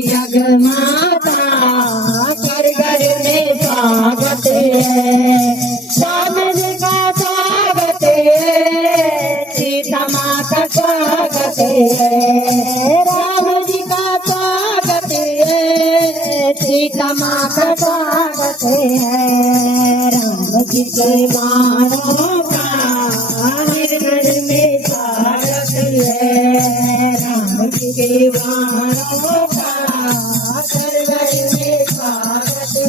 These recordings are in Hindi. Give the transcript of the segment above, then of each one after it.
जगमाता घर घर में स्वागत है। राम जी का स्वागत है, सीता माँ का स्वागत है। राम जी का स्वागत है, सीता माँ का स्वागत है। राम जी के मानों का घर घर में स्वागत है। राम जी के मानों का घर घर में स्वागत है।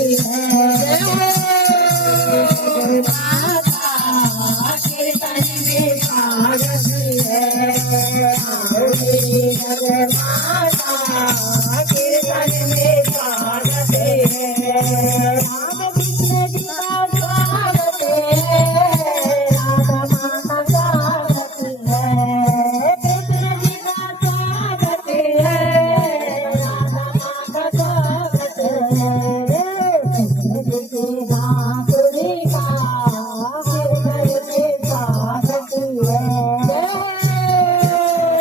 माता कीर्तन में स्वागत है। माता कीर्तन में स्वागत है। राम कृष्ण जी का स्वागत है। राधा माता स्वागत है। कृष्ण जी का स्वागत है। राधा माता स्वागत है। कृष्ण जी की बांसुरी का हर घर में स्वागत है।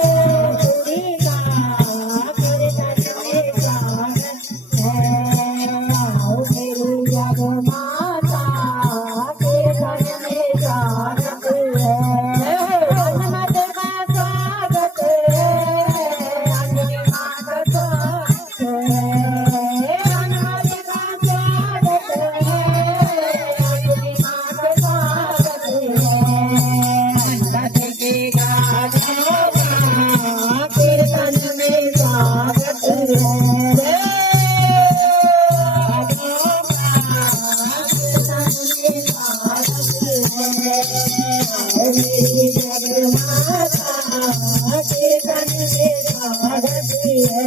बांसुरी का हर घर में स्वागत है। आओ मेरी जगमाता के घर में स्वागत है। हनुमत का स्वागत है। अंजनी माँ का स्वागत है। हनुमत का स्वागत है। अंजनी माँ का स्वागत है। अंगद के गानों का कीर्तन में स्वागत है। मेरी जगमाता कीर्तन में स्वागत है।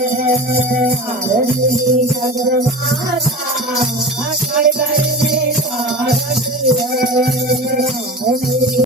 मेरी जगमाता कीर्तन